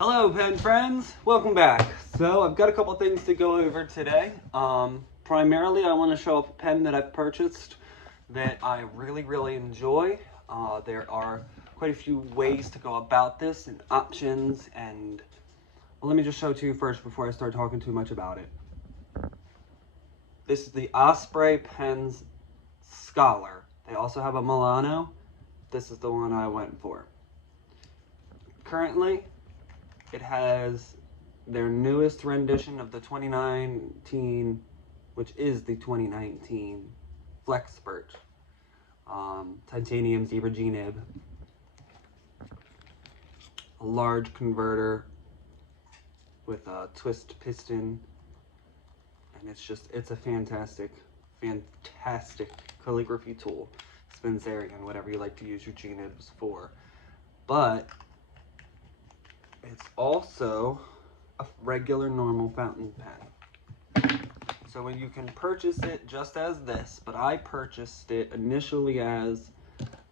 Hello pen friends, welcome back. So I've got a couple things to go over today. Primarily I want to show off a pen that I've purchased that I really enjoy. There are quite a few ways to go about this and options, and let me just show it to you first before I start talking too much about it. This is the Osprey Pens Scholar. They also have a Milano. This is the one I went for. Currently, it has their newest rendition of the 2019, which is the 2019 Flexpert titanium Zebra G-Nib. A large converter with a twist piston, and it's a fantastic calligraphy tool. Spencerian, whatever you like to use your G-Nibs for. But it's also a regular normal fountain pen. So when you can purchase it just as this, but I purchased it initially as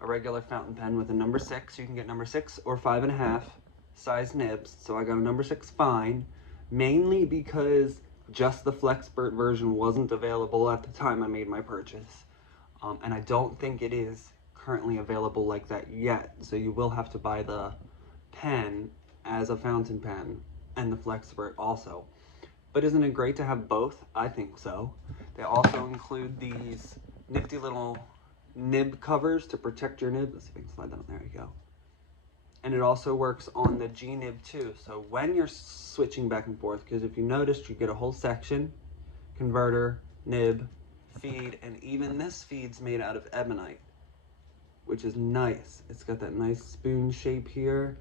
a regular fountain pen with a number 6. You can get number 6 or 5.5 size nibs. So I got a number 6 fine, mainly because just the Flexpert version wasn't available at the time I made my purchase. And I don't think it is currently available like that yet. So you will have to buy the pen as a fountain pen and the Flexpert also. But isn't it great to have both? I think so. They also include these nifty little nib covers to protect your nib. Let's see if I can slide that on. There you go. And it also works on the G-Nib too. So when you're switching back and forth, because if you noticed, you get a whole section, converter, nib, feed, and even this feed's made out of ebonite, which is nice. It's got that nice spoon shape here.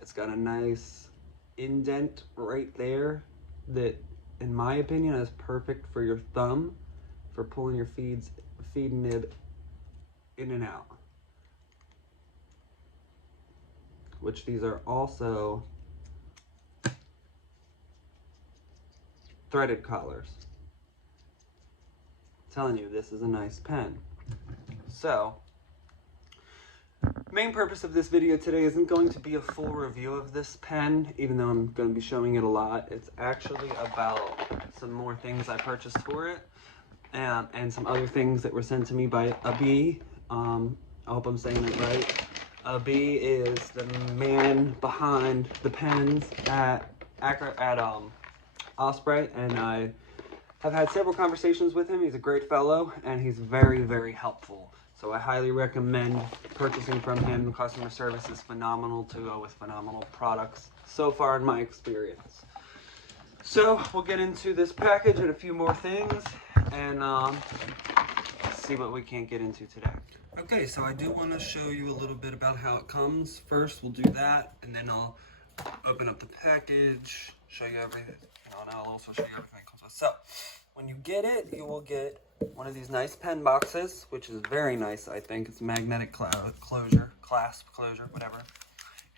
It's got a nice indent right there that, in my opinion, is perfect for your thumb for pulling your feed nib in and out. Which these are also threaded collars. I'm telling you, this is a nice pen. So, main purpose of this video today isn't going to be a full review of this pen, even though I'm going to be showing it a lot. It's actually about some more things I purchased for it, and some other things that were sent to me by Abi. I hope I'm saying it right. Abi is the man behind the pens at Osprey, and I have had several conversations with him. He's a great fellow, and he's very helpful. So I highly recommend purchasing from him. Customer service is phenomenal to go with phenomenal products so far in my experience. So we'll get into this package and a few more things, and see what we can't get into today. Okay, so I do want to show you a little bit about how it comes. First, we'll do that, and then I'll open up the package, show you everything. And I'll also show you everything it comes with. So, when you get it, you will get one of these nice pen boxes, which is very nice, I think. It's magnetic closure, clasp closure, whatever.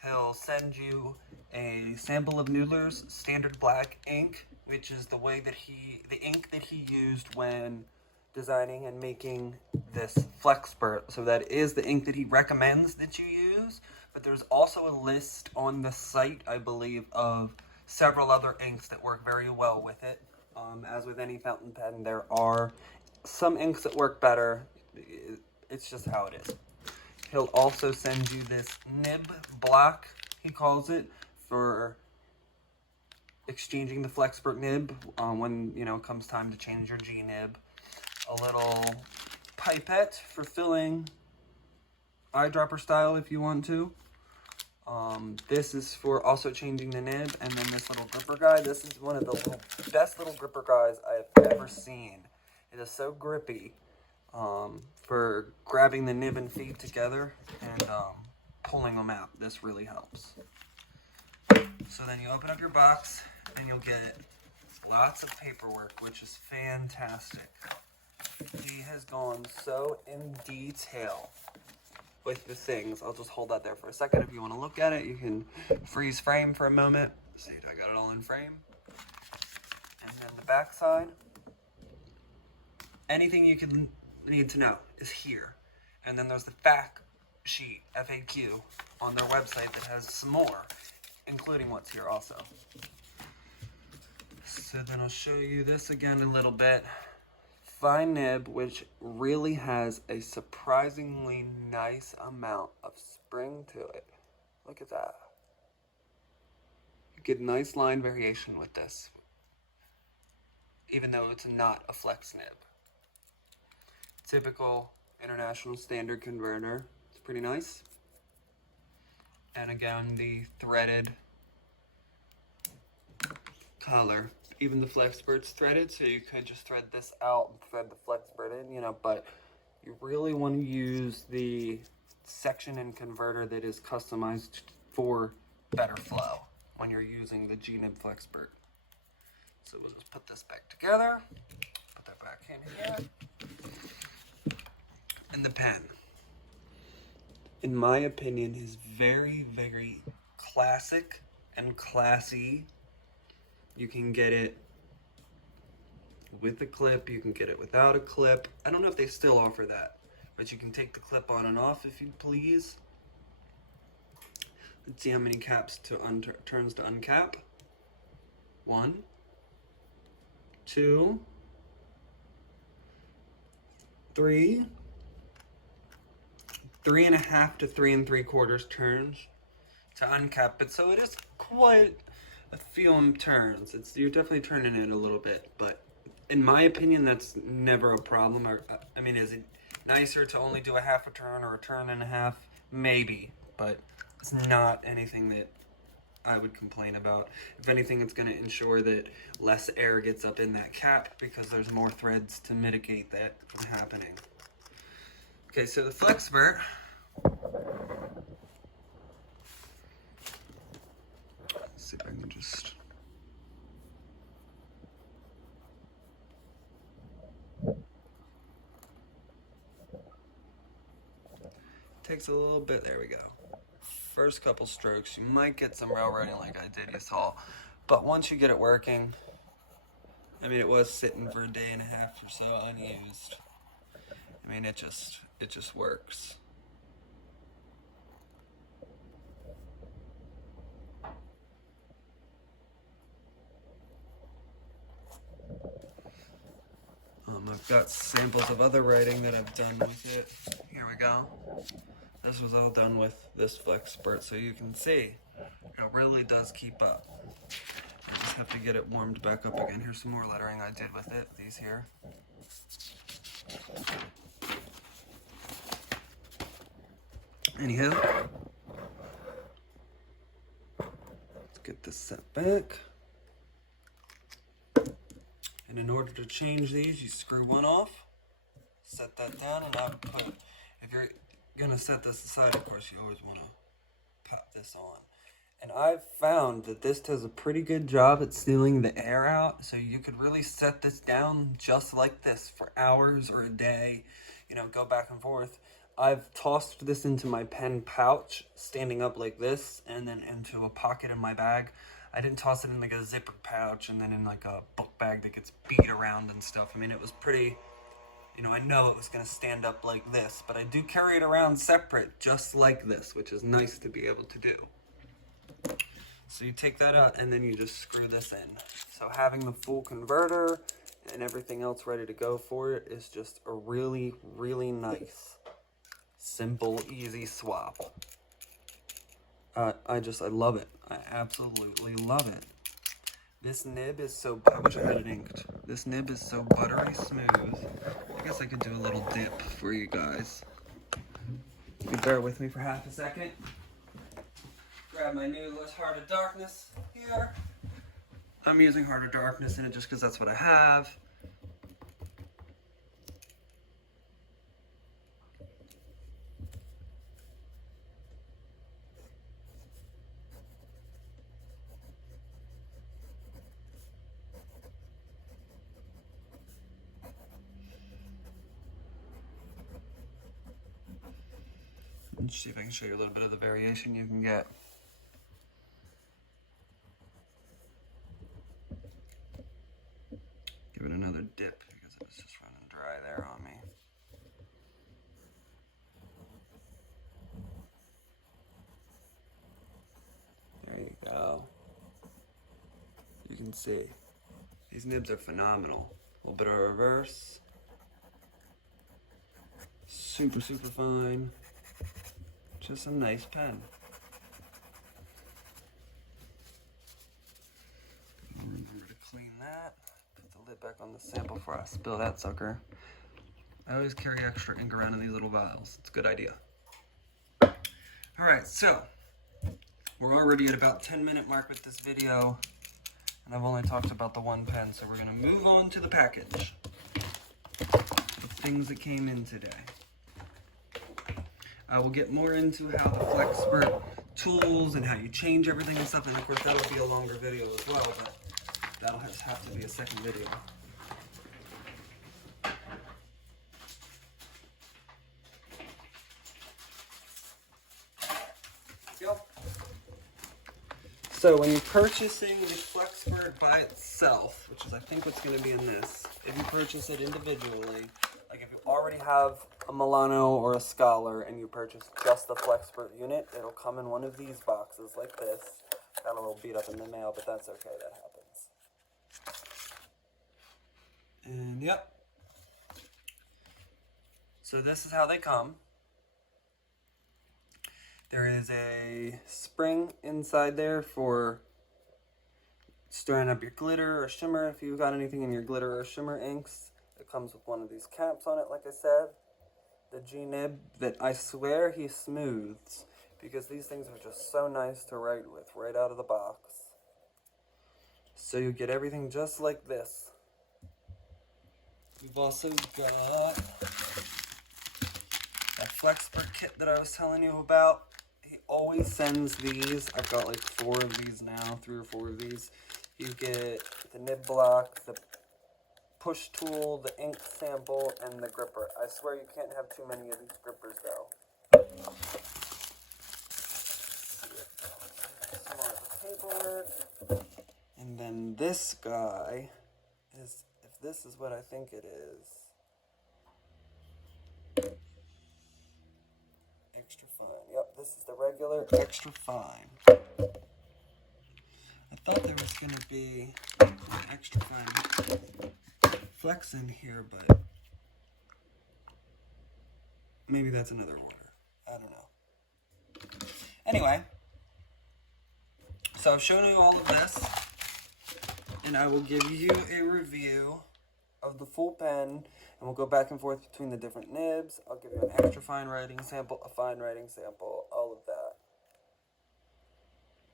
He'll send you a sample of Noodler's standard black ink, which is the ink that he used when designing and making this Flexpert. So that is the ink that he recommends that you use, but there's also a list on the site, I believe, of several other inks that work very well with it. As with any fountain pen, there are some inks that work better. It's just how it is. He'll also send you this nib block, he calls it, for exchanging the Flexpert nib when it comes time to change your G-Nib. A little pipette for filling eyedropper style if you want to. This is for also changing the nib, and then this little gripper guy. This is one of the best little gripper guys I have ever seen. It is so grippy for grabbing the nib and feed together and pulling them out. This really helps. So then you open up your box and you'll get lots of paperwork, which is fantastic. He has gone so in detail with the things. I'll just hold that there for a second. If you want to look at it, you can freeze frame for a moment. See, I got it all in frame. And then the back side. Anything you can need to know is here. And then there's the fact sheet, FAQ, on their website that has some more. including what's here also. So then I'll show you this again a little bit. Fine nib, which really has a surprisingly nice amount of spring to it. Look at that. You get nice line variation with this, even though it's not a flex nib. Typical international standard converter. It's pretty nice. And again, the threaded color. Even the Flexpert's threaded, so you could just thread this out and thread the Flexpert in, you know, but you really want to use the section and converter that is customized for better flow when you're using the G-Nib Flexpert. So we'll just put this back together, put that back in here. And the pen, in my opinion, is very, very classic and classy. You can get it with a clip, you can get it without a clip. I don't know if they still offer that, but you can take the clip on and off if you please. Let's see how many caps to turns to uncap. 1, 2, 3, 3.5 to 3 3/4 turns to uncap it. So it is quite a few turns. You're definitely turning it a little bit, but in my opinion, that's never a problem. I mean, is it nicer to only do a half a turn or a turn and a half? Maybe, but it's not anything that I would complain about. If anything, it's going to ensure that less air gets up in that cap because there's more threads to mitigate that from happening. Okay, so the Flexpert. Let's see if I can just... Takes a little bit, there we go. First couple strokes, you might get some railroading like I did, you saw. But once you get it working, I mean, it was sitting for a day and a half or so unused. I mean, it just works. I've got samples of other writing that I've done with it. Here we go. This was all done with this Flexpert, so you can see it really does keep up. I just have to get it warmed back up again. Here's some more lettering I did with it. These here. Anywho, let's get this set back. And in order to change these, you screw one off, set that down, and I put, if you're gonna set this aside, of course, you always wanna pop this on. And I've found that this does a pretty good job at sealing the air out, so you could really set this down just like this for hours or a day, you know, go back and forth. I've tossed this into my pen pouch, standing up like this, and then into a pocket in my bag. I didn't toss it in like a zipper pouch and then in like a book bag that gets beat around and stuff. I mean, it was pretty, you know, I know it was going to stand up like this, but I do carry it around separate, just like this, which is nice to be able to do. So you take that out and then you just screw this in. So having the full converter and everything else ready to go for it is just a really, really nice, simple, easy swap. I love it. I absolutely love it. This nib is so, I wish I had it inked. This nib is so buttery smooth. I guess I could do a little dip for you guys. You bear with me for half a second. Grab my new Heart of Darkness here. I'm using Heart of Darkness in it just because that's what I have. Let's see if I can show you a little bit of the variation you can get. Give it another dip because it was just running dry there on me. There you go. can see. These nibs are phenomenal. A little bit of reverse. Super, super fine. Just a nice pen. Remember to clean that. Put the lid back on the sample before I spill that sucker. I always carry extra ink around in these little vials. It's a good idea. Alright, so we're already at about 10-minute mark with this video, and I've only talked about the one pen, so we're going to move on to the package. The things that came in today. I will get more into how the Flexpert tools and how you change everything and stuff, and of course that'll be a longer video as well, but that'll have to be a second video. Yep. So when you're purchasing the Flexpert by itself, which is I think what's going to be in this, if you purchase it individually, like if you already have a Milano or a Scholr and you purchase just the Flexpert unit, it'll come in one of these boxes like this. Got a little beat up in the mail, but that's okay, that happens. And yep. So this is how they come. There is a spring inside there for stirring up your glitter or shimmer if you've got anything in your glitter or shimmer inks. It comes with one of these caps on it, like I said. The G-Nib that I swear he smooths, because these things are just so nice to write with right out of the box. So you get everything just like this. We've also got that Flexpert kit that I was telling you about. He always sends these. I've got like 4 of these now, 3 or 4 of these. You get the nib block, the push tool, the ink sample, and the gripper. I swear you can't have too many of these grippers though. Some more of the paperwork. And then this guy is, if this is what I think it is, extra fine. Yep, this is the regular extra fine. I thought there was going to be an extra fine Flex in here, but maybe that's another order. I don't know. Anyway, so I've shown you all of this, and I will give you a review of the full pen, and we'll go back and forth between the different nibs. I'll give you an extra fine writing sample, a fine writing sample, all of that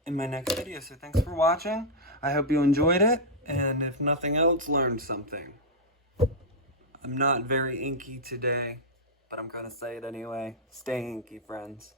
in my next video. So thanks for watching. I hope you enjoyed it, and if nothing else, learned something. I'm not very inky today, but I'm going to say it anyway. Stay inky, friends.